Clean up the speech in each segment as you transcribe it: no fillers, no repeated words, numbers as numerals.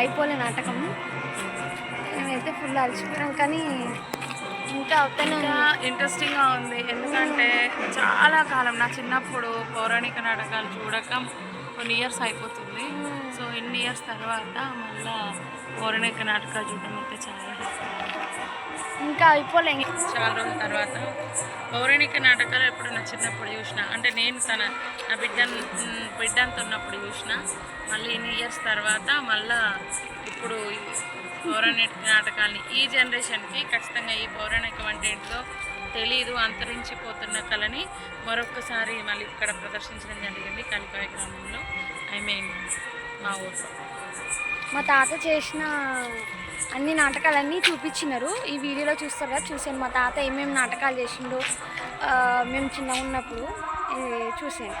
అయిపోలే నాటకం. మేమైతే ఫుల్ అలసిపోయాం, కానీ ఇంకా ఇంకా ఇంట్రెస్టింగ్గా ఉంది. ఎందుకంటే చాలా కాలం నా చిన్నప్పుడు పౌరాణిక నాటకాలు చూడక కొన్ని ఇయర్స్ అయిపోతుంది. సో ఎన్ని ఇయర్స్ తర్వాత మళ్ళీ పౌరాణిక నాటకాలు చూడడం అయితే చాలా ఇంకా అయిపోలే. చాలా రోజుల తర్వాత పౌరాణిక నాటకాలు ఎప్పుడు నా చిన్నప్పుడు చూసిన, అంటే నేను నా బిడ్డంతో ఉన్నప్పుడు చూసిన. మళ్ళీ ఇన్ని ఇయర్స్ తర్వాత మళ్ళీ ఇప్పుడు పౌరాణిక నాటకాలని ఈ జనరేషన్కి ఖచ్చితంగా ఈ పౌరాణికం అంటే ఏంటో తెలీదు, అంతరించిపోతున్న కళని మరొకసారి మళ్ళీ ఇక్కడ ప్రదర్శించడం జరిగింది కలిపాయ గ్రామంలో. మా ఊరు మా తాత చేసిన అన్ని నాటకాలన్నీ చూపించినారు. ఈ వీడియోలో చూస్తారు కదా, చూసాను మా తాత ఏమేమి నాటకాలు చేసిండో మేము చిన్నగా ఉన్నప్పుడు చూసాను.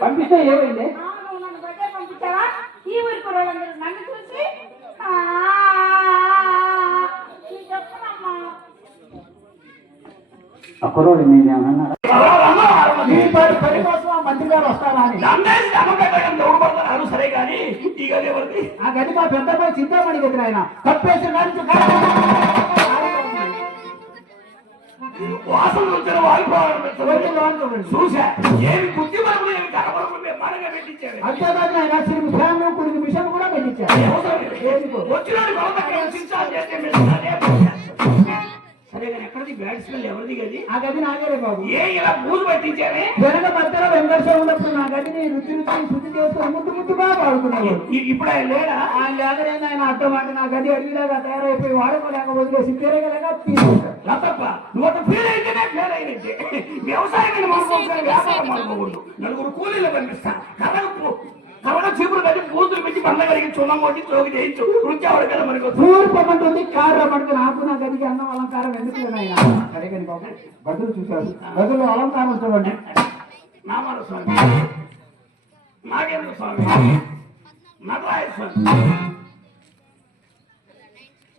పంపిస్తే ఏమైంది? అక్కరోజు మంత్రి గారు వస్తారా అని సరే కానీ ఈ గది ఎవరిది? ఆ గది మా పెద్దపై చింతామణి గది. ఆయన తప్పేసి వాసన వచ్చిన వాళ్ళు చూసా ఏమి బుద్ధి మనకు మనగా పెట్టించాడు. అంతేకాదు ఆయన సిరి ఫ్యాన్ కొన్ని మిషన్ కూడా పెట్టించాడు. సరే కానీ ఎక్కడిది బ్యాడ్ స్మెల్ ఎవరిది గది? ఆ గది నాగరే బాబు. ఏ ఇలా పూజ పట్టించారే? జనక మధ్యలో వెంకటేశ్వర ఉన్నప్పుడు నా గదిని రుచి శుద్ధి చేస్తూ ముద్దుగా వాడుకున్నాడు. ఇప్పుడు ఆయన లేడా? ఆయన లేకనే ఆయన అర్థం అంటే నా గది అడిగిలాగా తయారైపోయి వాడుకోలేక వదిలేసి తిరగలేక తీసుకుంటాడు. నువ్వు ఫీల్ అయితేనే ఫెయిల్ అయినట్టే. వ్యవసాయం వ్యాపారం అనుకోకూడదు. నలుగురు కూలీలు కనిపిస్తాను కవడ చీపురు కట్టి పూతులు పెట్టి బండ కలిగి చున్నం కొట్టి చోకి చేయించు రుచావాడు కదా మనకు పూర్వమంటుంది. కారు రమ్మంటే నాకు నా గదికి అన్నం అలంకారం ఎందుకు ఆయన సరే కానీ బాబు బదులు చూశారు. బదులు అలంకారం చూడండి. నామాల స్వామి, నాగేంద్ర స్వామి, నటరాయ స్వామి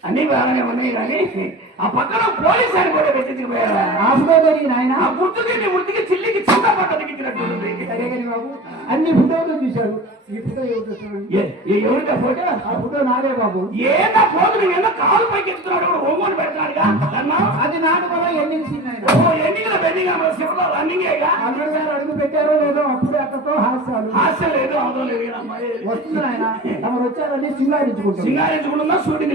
అన్ని బాగానే ఉన్నాయి. కానీ ఆ పక్కన పోలీస్ అని కూడా పెట్టించుకుపోయారు. ఆ ఫోటో ఆయన ఆ గుర్తుకి వృత్తికి చిల్లికి చిన్న పట్ట తగ్గించినట్టు. సరే కానీ బాబు అన్ని ఫోటోలు చూశారు. ఈ ఫోటో ఎవరిదా ఫోటో? ఆ ఫోటో నాదే బాబు. ఏదా ఫోటో నువ్వు కాలు పైకి ఎత్తున్నాడు హోమోని పెడతాడుగా. అది నాటు వల్ల ఎన్నింగ్ సీన్ ఎన్నికల బెన్నింగ్ రన్నింగ్ అల్లుడు గారు అడుగు పెట్టారో లేదో అప్పుడు అక్కడతో హాస్యం లేదు అవదో లేదు వస్తుంది. ఆయన తమరు వచ్చారని సింగారించుకుంటున్నా షూటింగ్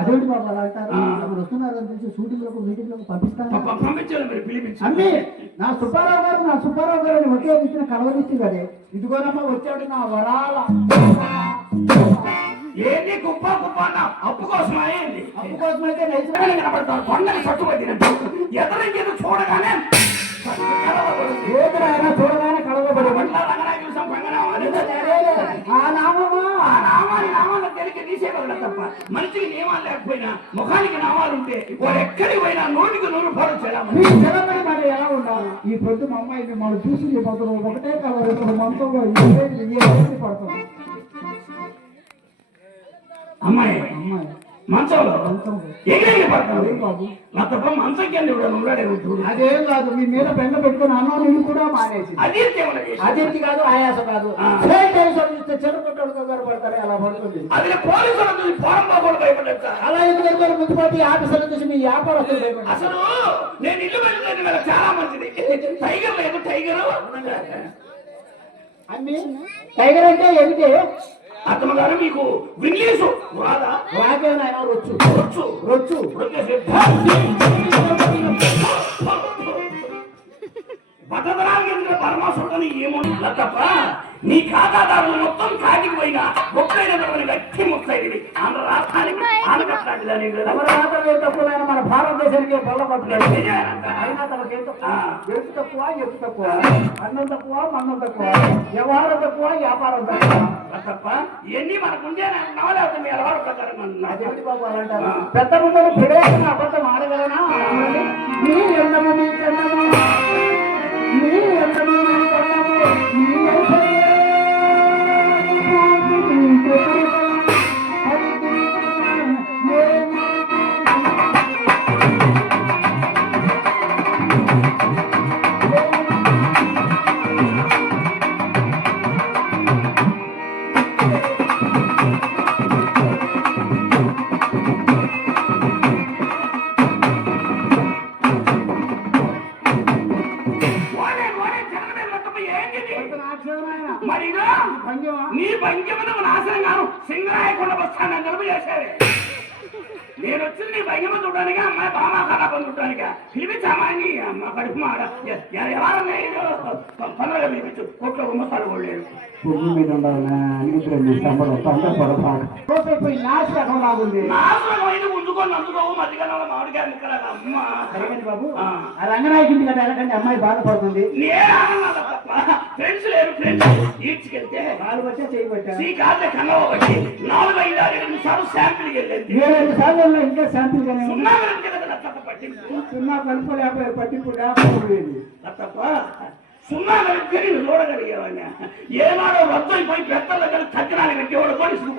అదేంటి బాబు అలా అంటారు? తమరు వస్తున్నారని తెలిసి షూటింగ్ లకు మీటింగ్ లకు పంపిస్తాను. పంపించారు మీరు పిలిపించి అన్ని నా సుబ్బారావు గారు అని ఒకే ఇచ్చిన కలవరిచ్చి కదే ఇదిగోనమ్మా వచ్చాడు నా వరాల. ఏంటి కుప్ప అన్న అప్పు కోసం అయ్యింది. అప్పు కోసం అయితే నైతికంగా కనబడతారు. కొండని పట్టుబట్టినట్టు ఎదురు చూడగానే ఏదైనా చూడగానే కలవబడి నామాలు తెలికి తీసేయగలడు తప్ప మనిషికి నియమాలు లేకపోయినా ముఖానికి నామాలు ఉంటే వాడు ఎక్కడికి పోయినా 100కి 100 మరి ఎలా ఉండాలి? ఈ పొద్దు మా అమ్మాయిని మనం చూసి పడుతున్నాం. ఒకటే కలర్ మంతంలో పడుతుంది. అమ్మాయి మంచంలో ఎగిరెగిరి పడతాడు బాబు. నా తప్ప మంచం కింద ఉన్నాడే. అదేం కాదు, మీ మీద బెండ పెట్టుకుని అన్నం కూడా మానేసి అదేంటి కాదు, ఆయాస కాదు. చెరుకుంటాడు గారు పడతారు అలా పడుతుంది. అది పోలీసులు భయపడతా అలా ఎందుకంటే మున్సిపాలిటీ ఆఫీసర్లు చూసి మీ వ్యాపారస్తులు అసలు నేను ఇల్లు వెళ్ళలేదు చాలా మంచిది. టైగర్ లేదు టైగర్ అన్ని టైగర్ అంటే ఏమిటి? అత్తమ్మగారు మీకు ఇంగ్లీషు రాదా? రాకే నాయన రొచ్చు రొచ్చు రొచ్చు బట్టదరాలు ఎందుకు పరమాసురుడని ఏమో తప్ప నీ ఖాతాదారులు మొత్తం కాటికి పోయినా గొప్పైన వ్యక్తి ముస్తాయి ఆంధ్ర రాష్ట్రానికి ఆంధ్రప్రదేశ్ తక్కువ మన భారతదేశానికి బలపడుతుంది అయినా తమకేం తక్కువ ఎత్తు తక్కువ ఎత్తు తక్కువ అన్నం తక్కువ మన్నం తక్కువ వ్యవహారం తక్కువ వ్యాపారం తక్కువ తప్ప ఇవన్నీ మనకుండే నవలేత మీ అలవాటు ప్రకారం అదేంటి బాబు అలాంటారు పెద్ద ముందు ప్రవేశం అబద్ధం ఆడగలనా నీ ఎండము నీ చెండము నీ ఎండము నీ చెండము నీ నీ భంగ్యమును నాశనం గాను సింగరాయకొండ బస్తాన్ని గడుపు చేసేది నేను వచ్చింది నీ భంగిమ చూడడానికి అమ్మాయి బామా కళాపం చూడడానికి పిలిపించామాని అమ్మ కడుపు మాడ ఎవరు పండుగ పిలిపించు కోట్లో గుమ్మస్తాడు కొడలేడు పువ్వు మీద ఉంచుకొని అందుకోవు మధ్యకాలంలో మామిడికాయ ముక్కలాగా అమ్మ బాబు రంగనాయకుడి కదా ఎలాగంటే అమ్మాయి బాధపడుతుంది ఫ్రెండ్స్ లేరు ఫ్రెండ్స్ ఈడ్చుకెళ్తే కాలు వచ్చా చేయబట్టా ఈ కాళ్ళ కన్నా ఒకటి 4-5 సార్లు శాంపిల్కి వెళ్ళింది 7 సార్లు ఇంకా శాంపిల్ గానే సున్నా కలుపు లేకపోతే పట్టింపు లేకపోలేదు తప్ప సున్నా కలిపి చూడగలిగేవాడిని ఏనాడో రద్దయిపోయి పెద్దల దగ్గర తగ్గినాన్ని పెట్టేవాడు పోలీసులు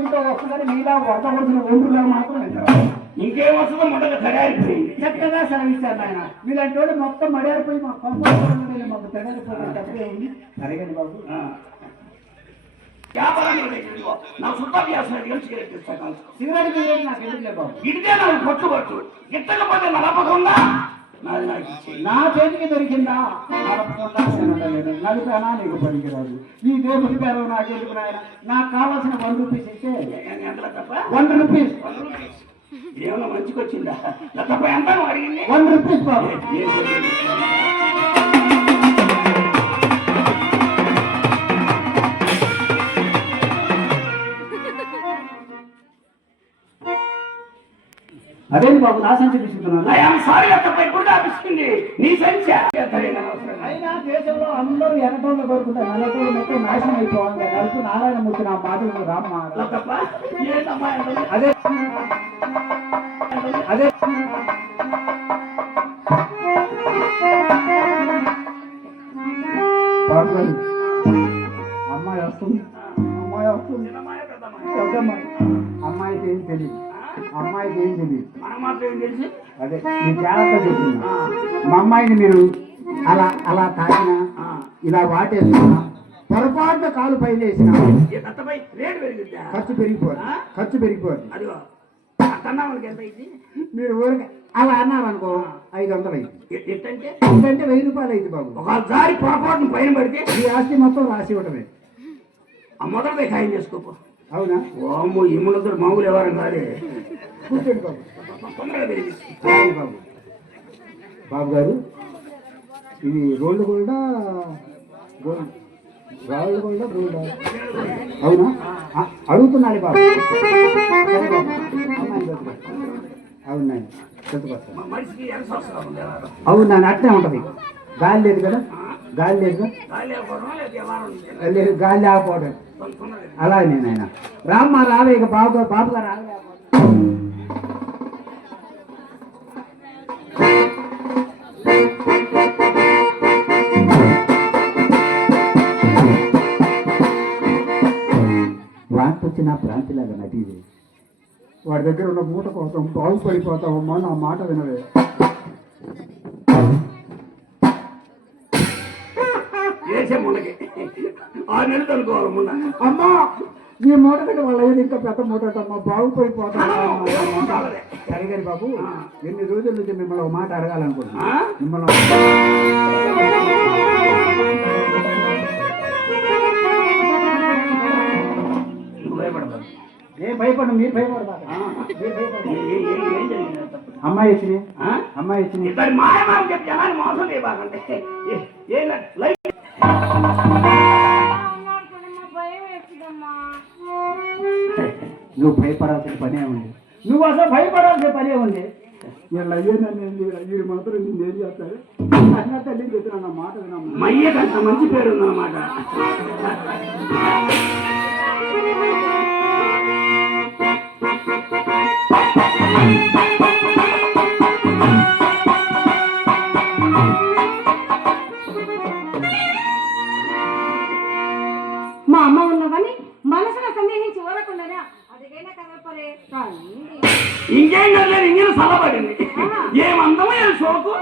ఇంట్లో వస్తుందని మీలా వద్ద కొడుతున్న ఒండ్రులో మాత్రం ఇంకేం వస్తుందో మొదట తయారైపోయింది చక్కగా సెలవిస్తారు ఆయన మీలాంటి వాడు మొత్తం మడియారిపోయి మా పంపి మాకు తెగలిపోతే తప్పే ఉంది సరిగని బాబు నా సుఖాభ్యాసం సిగరెట్ నాకు ఎందుకు బాబు ఇడితే నాకు పట్టుబట్టు ఇట్టకపోతే నలపకుండా నా చేతికి దొరికిందా నలుపేనా నీకు పనికిరాదు నీ దేవుడి పేరు నాకు ఎందుకు నాయన నాకు కావాల్సిన 1 రూపీస్ ఇస్తే 1 రూపీస్ ఏమన్నా మంచికి వచ్చిందా తప్ప ఎంత అడిగింది 1 రూపీస్ బాబు అదేంటి బాబు నా సంచి తీసుకున్నాను నీ సంచి అయినా దేశంలో అందరూ ఎనటోళ్ళు కోరుకుంటారు నల్లటోళ్ళు మొత్తం నాశనం అయిపోవాలి నలుపు నారాయణమూర్తి నా మాటలు రామ్మ అదే అదే అమ్మాయి వస్తుంది అమ్మాయి వస్తుంది అమ్మాయికి ఏం తెలియదు అమ్మాయికి ఏం తెలియదు అదే నేను జాగ్రత్త చెప్తున్నా మా అమ్మాయిని మీరు అలా అలా తాగినా ఇలా వాటేస్తున్నా పొరపాటున కాలు పైన వేసిన ఖర్చు పెరిగిపోదు మీరు ఊరికి అలా అన్నారనుకో 500 అయింది ఎట్టంటే 1000 రూపాయలు అయింది బాబు ఒకసారి పొరపాటున పైన పడితే ఈ ఆస్తి మొత్తం రాసి ఇవ్వడమే ఆ మొదటి ఖాయం చేసుకోపో అవునా ఓమో ఇమ్ములందరూ మామూలు ఎవరు కాదే కూర్చోండి బాబు బాబు బాబు గారు ఇది రోల్డ్ గోల్డా రాళ్ళు గోల్డా గోల్డా అవునా అడుగుతున్నాడు బాబు అవునా అవునా అట్నే ఉంటుంది గాలి లేదు కదా గాలి లేదు కదా లేదు గాలి లేకపోవడం అలా నేను ఆయన రామ్మ రావే ఇక బాబు బాబుగా రావే వాంతి వచ్చిన ప్రాంతిలాగా నటిది వాడి దగ్గర ఉన్న మూట కోసం బాగుపడిపోతావమ్మా నా మాట వినవే వేసే మూలకి 6 నెలలు అనుకోవాలి మొన్న అమ్మా నీ మూట కంటే వాళ్ళ ఏది ఇంకా పెద్ద మూట అమ్మా బాగుపడిపోతాను సరిగాని బాబు ఎన్ని రోజుల నుంచి మిమ్మల్ని ఒక మాట అడగాలనుకుంటున్నా మిమ్మల్ని భయపడదు నేను భయపడను మీరు భయపడతారు అమ్మాయి వచ్చినాయి ఆ? అమ్మాయి వచ్చినాయి ఇద్దరు మాయమామ చెప్పి జనాన్ని మోసం చేయబాకంటే ఏం లైఫ్ నువ్వు భయపడాల్సిన పనే ఉంది నువ్వు అసలు భయపడాల్సిన పనే ఉంది ఇలా వీడు మాత్రం నేను ఏం చేస్తాడు అన్న తల్లి చెప్పిన నా మాట వినమ్మా మయ్యకంత మంచి పేరు ఉందన్నమాట. మా అమ్మ ఉన్నదని మనసులో సందేహించి ఓరకుండానే అదిగైనా కదపలే కానీ ఇంకేం కదలేదు ఇంకేం సలపడింది ఏమందమో ఏం షోకు.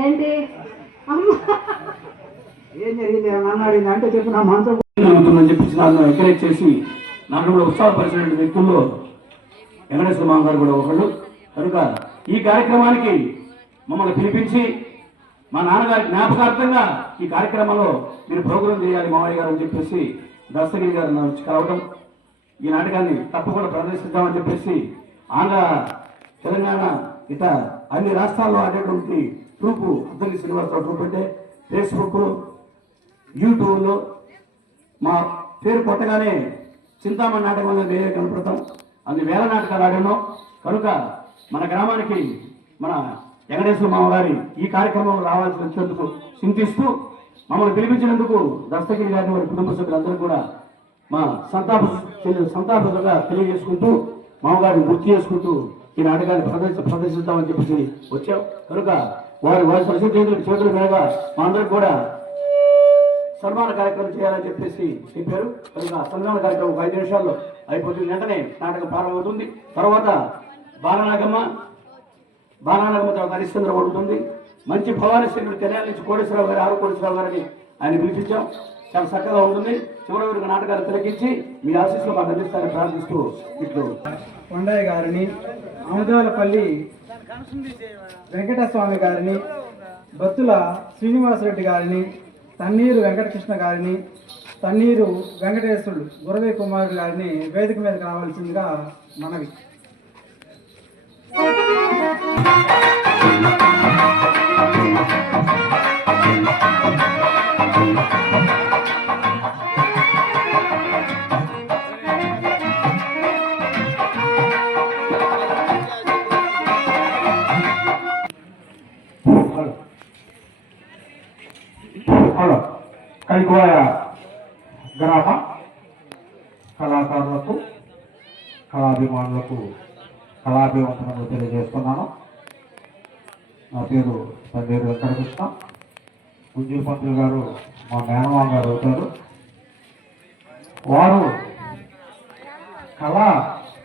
ఏంటి ఏం జరిగింది ఏమన్నా అడిగింది అంటే చెప్పి నా మనసు జరుగుతుందని చెప్పి నన్ను ఎంకరేజ్ చేసి నాకు కూడా ఉత్సాహపరిచిన వ్యక్తుల్లో వెంకటేశ్వర మామ గారు కూడా ఒకళ్ళు. కనుక ఈ కార్యక్రమానికి మమ్మల్ని పిలిపించి మా నాన్నగారి జ్ఞాపకార్థంగా ఈ కార్యక్రమంలో మీరు ప్రోగ్రాం చేయాలి మావయ్య గారు అని చెప్పేసి దస్తగిరి గారు నా వచ్చి కలవడం, ఈ నాటకాన్ని తప్పకుండా ప్రదర్శిద్దామని చెప్పేసి ఆంధ్ర, తెలంగాణ ఇత అన్ని రాష్ట్రాల్లో ఆడేటువంటి ట్రూపు అద్దంకి శ్రీనివాసరావు ట్రూప్ అంటే ఫేస్బుక్, యూట్యూబ్లో మా పేరు కొట్టగానే చింతామణి నాటకం అనేది వేరే కనపడతాం. అన్ని వేల నాటకాలు ఆడాను. కనుక మన గ్రామానికి మన వెంకటేశ్వర మామ గారి ఈ కార్యక్రమంలో రావాల్సి వచ్చినందుకు చింతిస్తూ మమ్మల్ని పిలిపించినందుకు దస్తగిరి గారిని వారి కుటుంబ సభ్యులందరూ కూడా మా సంతాపంగా తెలియజేసుకుంటూ మామగారిని గుర్తు చేసుకుంటూ ఈ నాటకాన్ని ప్రదర్శిద్దామని చెప్పేసి వచ్చాం. కనుక వారి చేతుల మీదుగా మా అందరికి కూడా సన్మాన కార్యక్రమం చేయాలని చెప్పేసి చెప్పారు. కనుక సన్మాన కార్యక్రమం 5 నిమిషాల్లో అయిపోతుంది. వెంటనే నాటకం ప్రారంభమవుతుంది. తర్వాత బాలనాగమ్మ తర్వాత హరిశ్చంద్ర ఉంటుంది. మంచి భవానీశ్వరుడు తెనాల నుంచి కోటేశ్వరరావు గారు, 6 కోటేశ్వరరావు గారిని ఆయన పిలిపించాం. చాలా చక్కగా ఉంటుంది. చివరి వరకు నాటకాలు తిలకించి మీ ఆశీస్సులు మాకు అందిస్తారని ప్రార్థిస్తూ ఇట్లు కొండయ్య గారిని, ఆముదాలపల్లి వెంకటస్వామి గారిని, బత్తుల శ్రీనివాసరెడ్డి గారిని, తన్నీరు వెంకటకృష్ణ గారిని, తన్నీరు వెంకటేశ్వరుడు గురవే కుమారుడు గారిని వేదిక మీదకి రావాల్సిందిగా మనవి. కైకోయ గ్రామ కళాకారులకు, కళాభిమానులకు కళాభివంతనలు తెలియజేస్తున్నాను. నా పేరు తన్నీరు వెంకటకృష్ణ. గుంజూరు పంతులు గారు మా మేనమామ గారు అవుతారు. వారు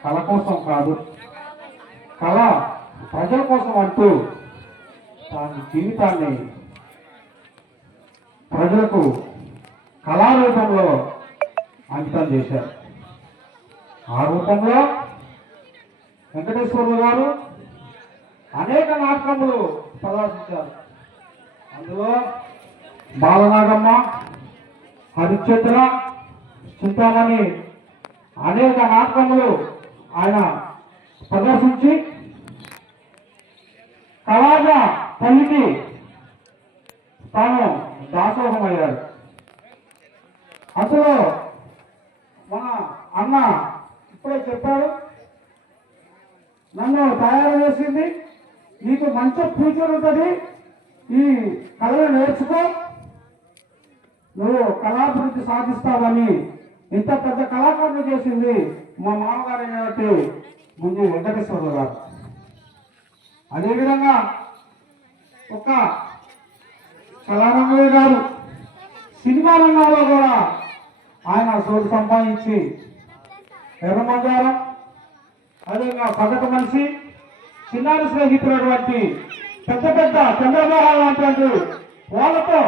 కళ కోసం కాదు, కళ ప్రజల కోసం అంటూ తన జీవితాన్ని ప్రజలకు కళారూపంలో అంకితం చేశారు. ఆ రూపంలో వెంకటేశ్వర్లు గారు అనేక నాటకములు ప్రదర్శించారు. అందులో బాలనాగమ్మ, హరిశ్చంద్ర, చింతామణి అనేక నాటకములు ఆయన ప్రదర్శించి కళాజ తల్లికి తాను దాసోహమయ్యాడు. అసలు మన అన్న ఇప్పుడే చెప్పాడు, నన్ను తయారు చేసింది, నీకు మంచి ఫ్యూచర్ ఉంటుంది, ఈ కళను నేర్చుకో, నువ్వు కళాభివృద్ధి సాధిస్తావని ఇంత పెద్ద కళాకారులు చేసింది మా మామగారు అయినట్టు ముందు వెంకటేశ్వర్లు గారు. అదేవిధంగా ఒక కళారంగయ్య గారు సినిమా రంగంలో కూడా ఆయన సోటు సంపాదించి ఎర్రమంగారం, అదేవిధంగా పగట మనిషి, చిన్నారి స్నేహితులటువంటి పెద్ద పెద్ద చంద్రబాబు లాంటి వాళ్ళతో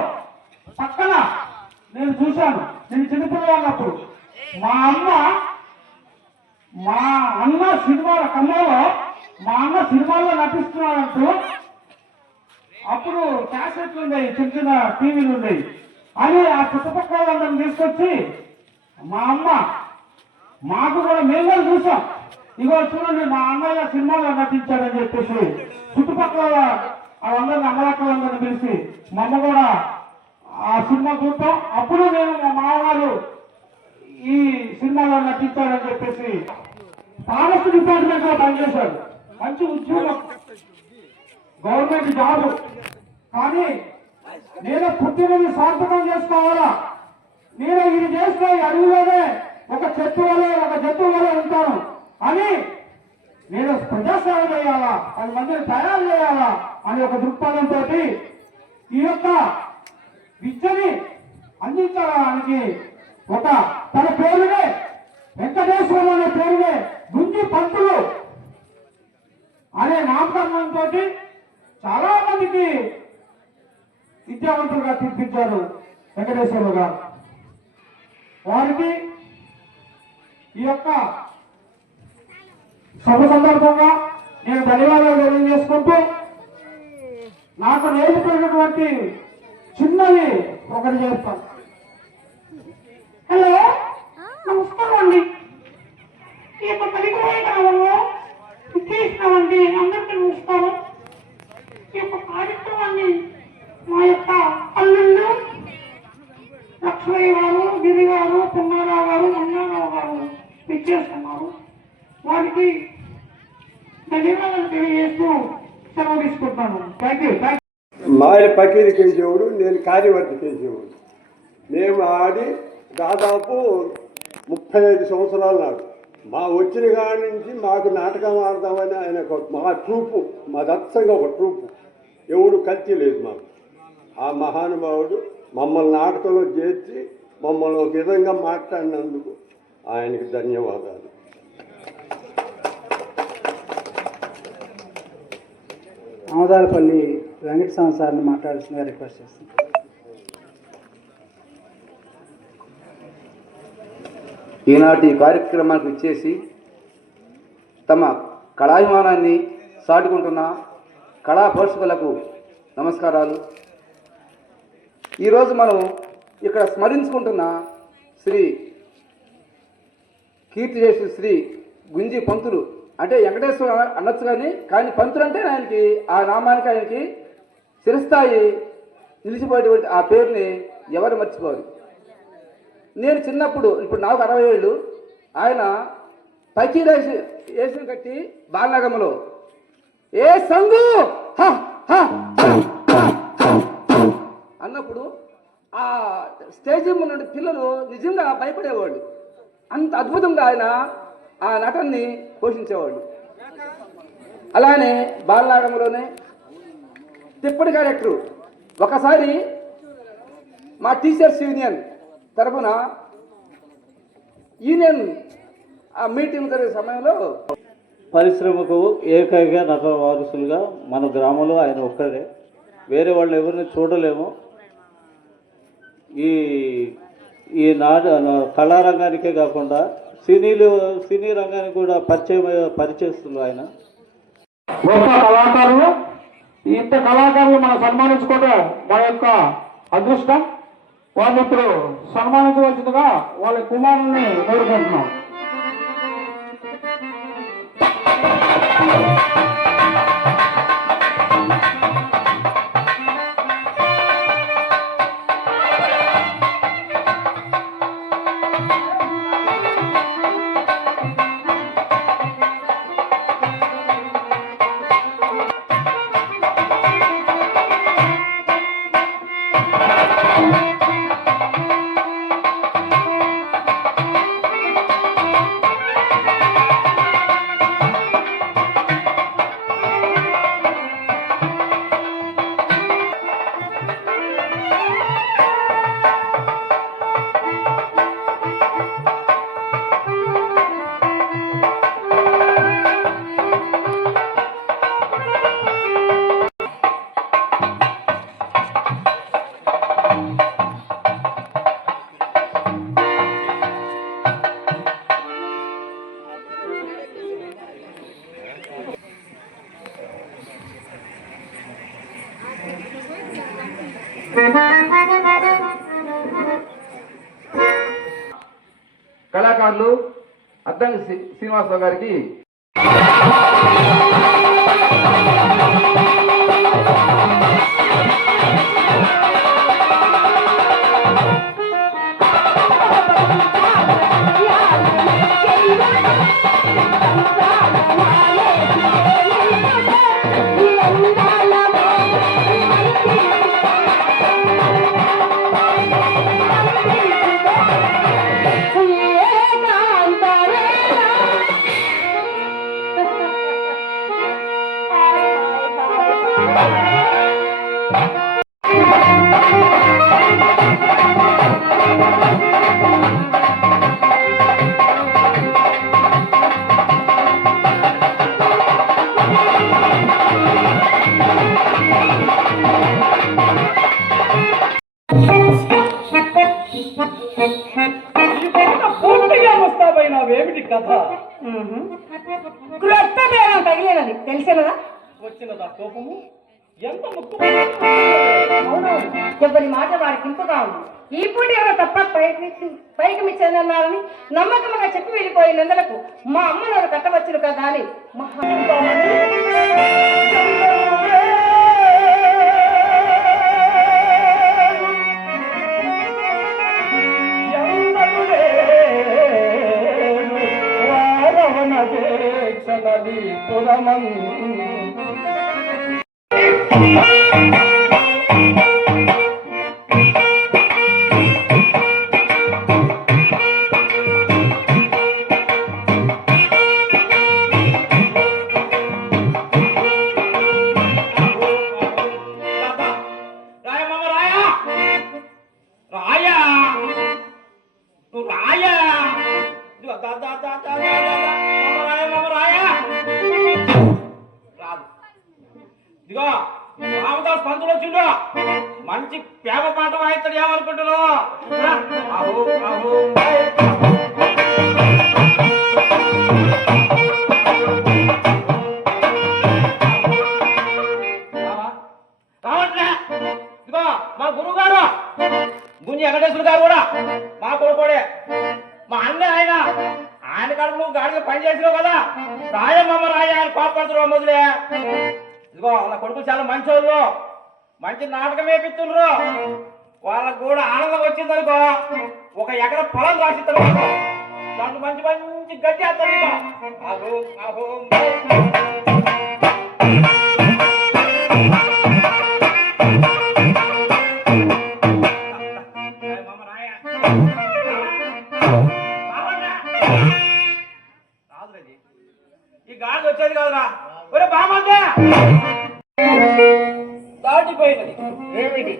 పక్కన నేను చూశాను. నేను చిన్నపిల్లగా ఉన్నప్పుడు మా అన్న సినిమాల కమ్మలో మా అన్న సినిమాల్లో నటిస్తున్నాడంటూ అప్పుడు క్యాసెట్లు ఉండేవి, చిన్న చిన్న టీవీలు ఉండేవి. అని ఆ చుట్టుపక్కల వాళ్ళని తీసుకొచ్చి మా అమ్మ మాకు కూడా మేము కూడా చూసాం, ఇగో చూడండి మా అన్నయ్య సినిమాలో నటించాడని చెప్పేసి చుట్టుపక్కల వాళ్ళందరినీ అమ్మలక్కలందరినీ పిలిచి మా అమ్మ కూడా ఆ సినిమా చూస్తాం. అప్పుడు నేను మా మామగారు ఈ సినిమాలో నటించాడని చెప్పేసి ఫారెస్ట్ డిపార్ట్మెంట్ లో పనిచేశాడు. మంచి ఉద్యోగం, గవర్నమెంట్ జాబ్. కానీ నేను పుట్టినది సార్థకం చేసుకోవాలా, నేను ఇది చేస్తే ఈ అడవిలోనే ఒక చెట్టు వల్ల ఒక జంతువు వల్ల ఉంటాను అని నేను ప్రజాసేవ చేయాలా, 10 మందిని తయారు చేయాలా అని ఒక దృక్పథంతో ఈ యొక్క విద్యని అందించడానికి ఒక తన పేరునే వెంకటేశ్వరం అనే పేరునే గుంజి పంతులు అనే నామకరణంతో చాలా మందికి విద్యావంతులుగా తీర్పించారు వెంకటేశ్వరరావు గారు. వారికి ఈ యొక్క సభ సందర్భంగా నేను ధన్యవాదాలు తెలియజేసుకుంటూ నాకు నేర్చుకున్నటువంటి చిన్నది ఒకటి చేస్తాను. హలో, నమస్కారం అండి. ఈ యొక్క కలిగిపోయే గ్రామంలో విచ్చేసినామండి. అందరికీ నమస్కారం. ఈ యొక్క కార్యక్రమాన్ని మా యొక్క అల్లుళ్ళు లక్ష్మయ్య గారు, గిరి గారు, పున్నారావు గారు, మన్నారావు గారు విచ్చేస్తున్నారు. వారికి ధన్యవాదాలు తెలియజేస్తూ సెలవు తీసుకుంటున్నాను. Thank you. మాయ పకీరి కేసేవాడు, నేను కార్యవర్తి కేసేవాడు. మేము ఆడి దాదాపు 35 సంవత్సరాలు నాడు మా వచ్చిన కాడి నుంచి మాకు నాటకం ఆడదామని ఆయన మా ట్రూపు, మా దత్సంగా ఒక ట్రూపు, ఎవడు కలిసి లేదు మాకు. ఆ మహానుభావుడు మమ్మల్ని నాటకంలో చేర్చి మమ్మల్ని ఒక విధంగా మాట్లాడినందుకు ఆయనకి ధన్యవాదాలు. ఆమదాలపల్లి వెంకటస్వామి సార్ని మాట్లాడాల్సిందిగా రిక్వెస్ట్ చేస్తున్నాను. ఈనాటి కార్యక్రమానికి వచ్చేసి తమ కళాభిమానాన్ని చాటుకుంటున్న కళా పోషకులకు నమస్కారాలు. ఈరోజు మనం ఇక్కడ స్మరించుకుంటున్న శ్రీ కీర్తిశేషులు శ్రీ గుంజి పంతులు, అంటే వెంకటేశ్వర అనొచ్చు కానీ పంతులు అంటే ఆయనకి ఆ నామానికి ఆయనకి చిరస్థాయి నిలిచిపోయేటువంటి ఆ పేరుని ఎవరు మర్చిపోరు. నేను చిన్నప్పుడు, ఇప్పుడు నాకు 60 ఏళ్ళు, ఆయన పైకీరేసి వేసిన కట్టి బాలనగమలో ఏ సంగు అన్నప్పుడు ఆ స్టేజీ ముందు పిల్లలు నిజంగా భయపడేవాళ్ళు. అంత అద్భుతంగా ఆయన ఆ నటన్ని పోషించేవాళ్ళు. అలానే బాలనాగంలోనే తిప్పటి క్యారెక్టరు. ఒకసారి మా టీచర్స్ యూనియన్ తరఫున యూనియన్ ఆ మీటింగ్ జరిగే సమయంలో పరిశ్రమకు ఏకైక నట వారసులుగా మన గ్రామంలో ఆయన ఒక్కరే, వేరే వాళ్ళు ఎవరిని చూడలేము. ఈ కళారంగానికే కాకుండా సినీ రంగానికి కూడా పరిచయిస్తున్నారు ఆయన. గొప్ప కళాకారులు. ఇంత కళాకారులు మనం సన్మానించుకోవడం మా యొక్క అదృష్టం. వాళ్ళు ఇప్పుడు సన్మానించవలసిందిగా వాళ్ళ కుమారుల్ని కోరుకుంటున్నాం. కళాకారులు అద్దంకి శ్రీనివాసరావు గారికి ఏమిటి కథ? క్రొత్త బేరం తగిలినది తెలిసినదా? వచ్చినదా కోపము? ఎంత ముక్కు చెప్పని మాట వారికి ఇంపుగా ఉంది. ఈ పూట ఎవరో తప్ప పైకి మీ చెందన్నారని నమ్మకంగా చెప్పి వెళ్ళిపోయినందులకు మా అమ్మ నన్ను కట్టవచ్చును కదా అని ఇదిగో రామదాస్ పంతులు వచ్చిండు. మంచి పేప పాట వాయిస్తాడు. ఏమనుకుంటున్నావు? రావట్లే. ఇదిగో మా గురువు గారు గుంజి వెంకటేశ్వర గారు కూడా మా కొడుకోడే. మా అన్న ఆయన కడుపు నువ్వు గాడిగా పని చేసినావు కదా. రాయమ్మ రాయ ఆయన కోపడుతున్నావు మొదలే. ఇదిగో వాళ్ళ కొడుకులు చాలా మంచి వాళ్ళు. మంచి నాటకం వేపిస్తున్నారు. వాళ్ళకు కూడా ఆనందం వచ్చిందనుకో 1 ఎకరా పొలం రాసిస్తారు. దాంట్లో మంచి మంచి గడ్డి వేస్తారు. ఈ గాడి వచ్చేది కాదురా. ఒరే బాగుంది దాటిపోయినది. ఏమిటి?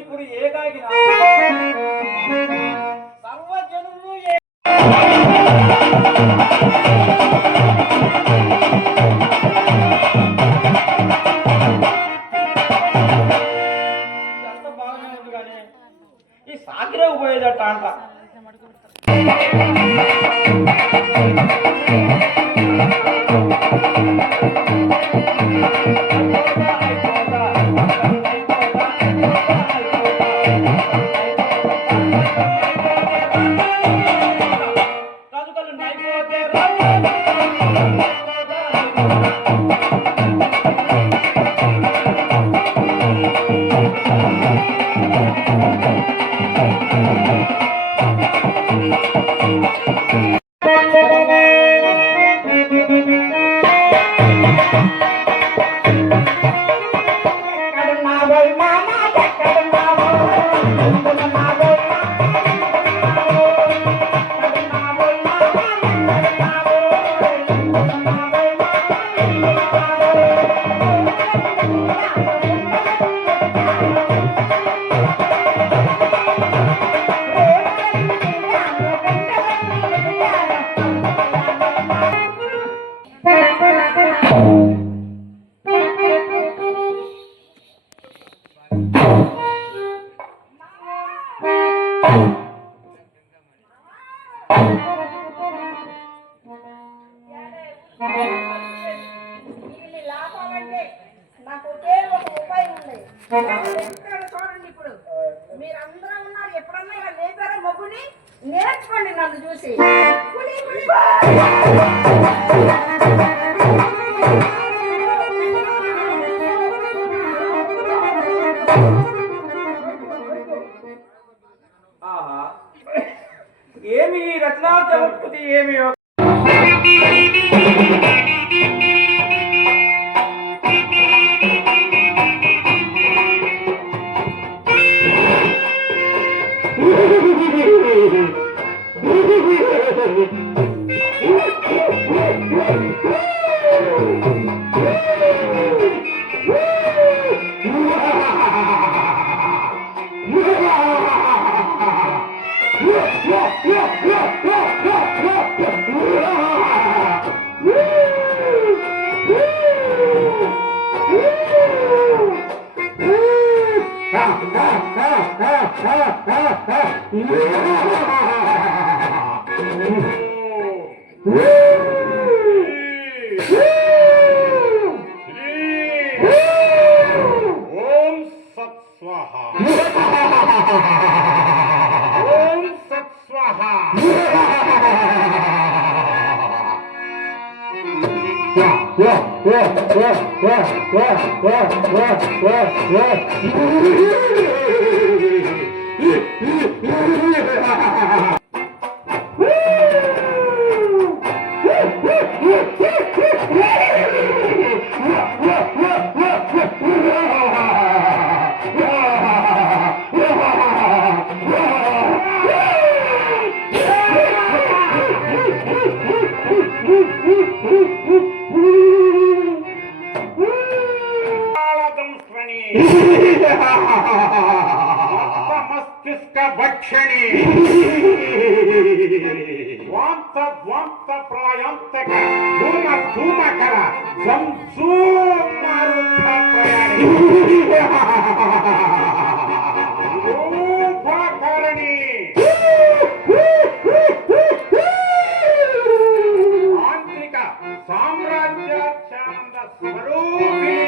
ఇప్పుడు ఏ కాగినా సర్వజనులు ఎంత బాగానే ఉంది కానీ నాకు ఒకే ఒక ఉపాయం ఉంది. చూడండి, ఇప్పుడు మీరందరూ ఉన్నారు, ఎప్పుడన్నా ఇలా లేపారా మబ్బుని? నేర్చుకోండి నన్ను చూసి. కులి, కులి. ఏమి రచనా చమత్పతి ఏమి ఓం సత్ స్వాహ ఓం సత్ స్వాహ మస్తిష్క భక్షణి ధ్వాంత ధ్వాంత ప్రళయాంతక ధూమ ధూమకర సంసూమారుద్ధ ప్రయాణి రూపకరణి ఆంతరిక సామ్రాజ్యాచానంద స్వరూపిణి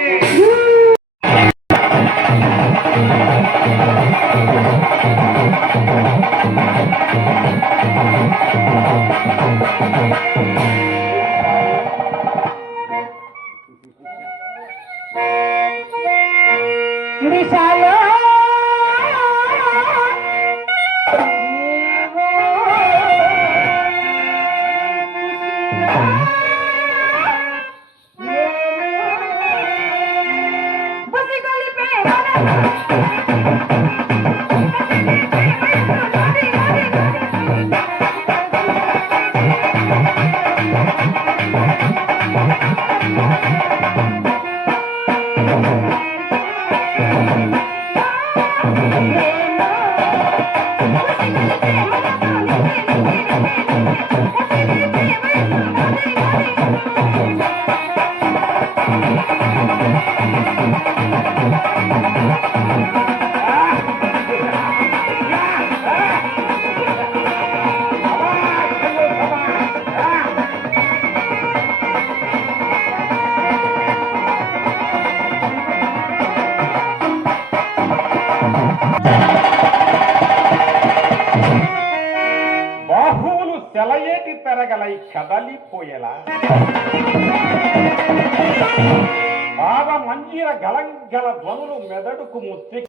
బాహువులు సెలయేటి పెరగలై కదలిపోయేలా బాధ మంజీర గలంగల ధ్వనులు మెదడుకు ముత్తి